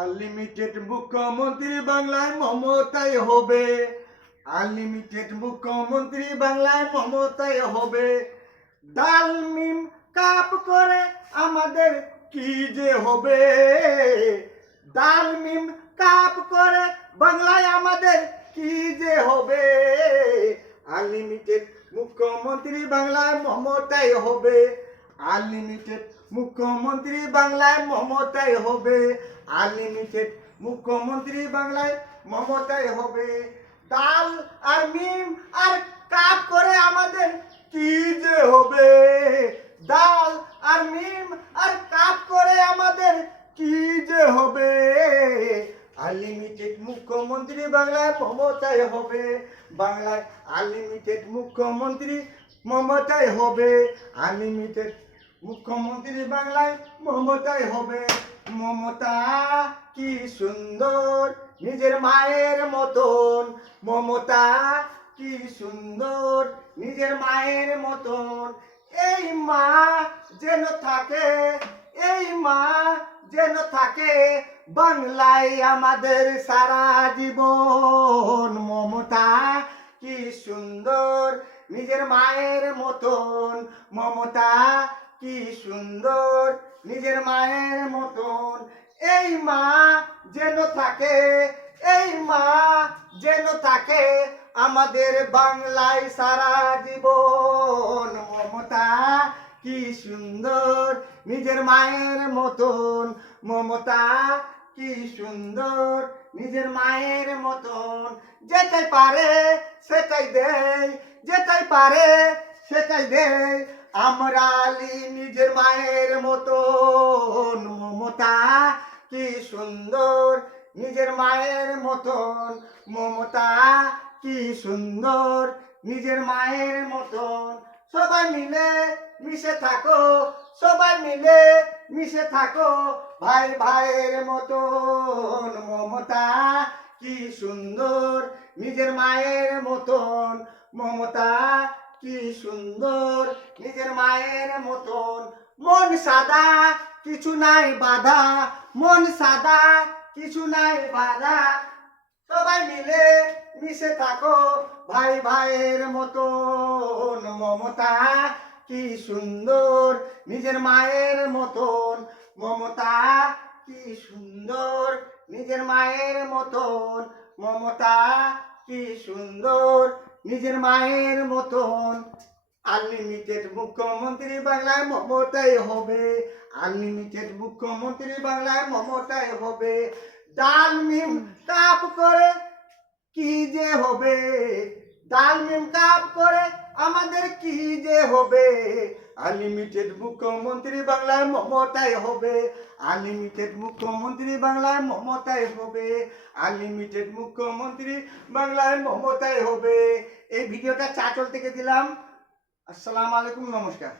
Unlimited মুখ্যমন্ত্রী বাংলায় মমতাই হবে। আনলিমিটেড মুখ্যমন্ত্রী বাংলায় মমতাই হবে। ডাল মিম কাপ করে আমাদের কি যে হবে। ডাল মিম কাপ করে বাংলায় আমাদের কি যে হবে। আনলিমিটেড মুখ্যমন্ত্রী বাংলায় মমতাই হবে। আনলিমিটেড মুখ্যমন্ত্রী বাংলায় মমতাই হবে। আনলিমিটেড মুখ্যমন্ত্রী বাংলায় মমতাই হবে। ডাল আর মিম আর কাপ করে আমাদের কি যে হবে। ডাল আর মিম আর কাপ করে আমাদের কি যে হবে। আনলিমিটেড মুখ্যমন্ত্রী বাংলায় মমতাই হবে। বাংলায় আনলিমিটেড মুখ্যমন্ত্রী মমতাই হবে। আনলিমিটেড মুখ্যমন্ত্রী বাংলায় মমতাই হবে। মমতা কি সুন্দর নিজের মায়ের মতন। মমতা কি সুন্দর নিজের মায়ের মতন। এই মা যেন থাকে, এই মা যেন থাকে বাংলায় আমাদের সারা জীবন। মমতা কি সুন্দর নিজের মায়ের মতন। মমতা কি সুন্দর নিজের মায়ের মতন। এই মা যেন থাকে, এই মা যেন থাকে আমাদের বাংলায় সারা জীবন। মমতা কি সুন্দর নিজের মায়ের মতন। মমতা কি সুন্দর নিজের মায়ের মতন। যেটাই পারে সেটাই দেয়, যেটাই পারে সেটাই দেয়। আমরা আলি নিজের মায়ের মতন। মমতা কি সুন্দর নিজের মায়ের মতন। মমতা কি সুন্দর নিজের মায়ের মতন। সবাই মিলে মিশে থাকো, সবাই মিলে মিশে থাকো ভাই ভাইয়ের মতন। মমতা কি সুন্দর নিজের মায়ের মতন। মমতা কি সুন্দর নিজের মায়ের মতন। মন সাদা কিছু নাই বাধা, মন সাদা কিছু নাই বাধা। সবাই মিলে মিশে থাকো ভাই ভাইয়ের মতন। মমতা কি সুন্দর নিজের মায়ের মতন। মমতা কি সুন্দর নিজের মায়ের মতন। মমতা কি সুন্দর নিজের মায়ের মতন। আনলিমিটেড মুখ্যমন্ত্রী বাংলায় মমতাই হবে। আনলিমিটেড মুখ্যমন্ত্রী বাংলায় মমতাই হবে। ডাল মিম কাপ করে কি যে হবে। ডাল মিম কাপ করে আমাদের কি যে হবে। আনলিমিটেড মুখ্যমন্ত্রী বাংলায় মমতাই হবে। আনলিমিটেড মুখ্যমন্ত্রী বাংলায় মমতাই হবে। আনলিমিটেড মুখ্যমন্ত্রী বাংলায় মমতাই হবে। এই ভিডিওটা চাচল থেকে দিলাম। আসসালামু আলাইকুম, নমস্কার।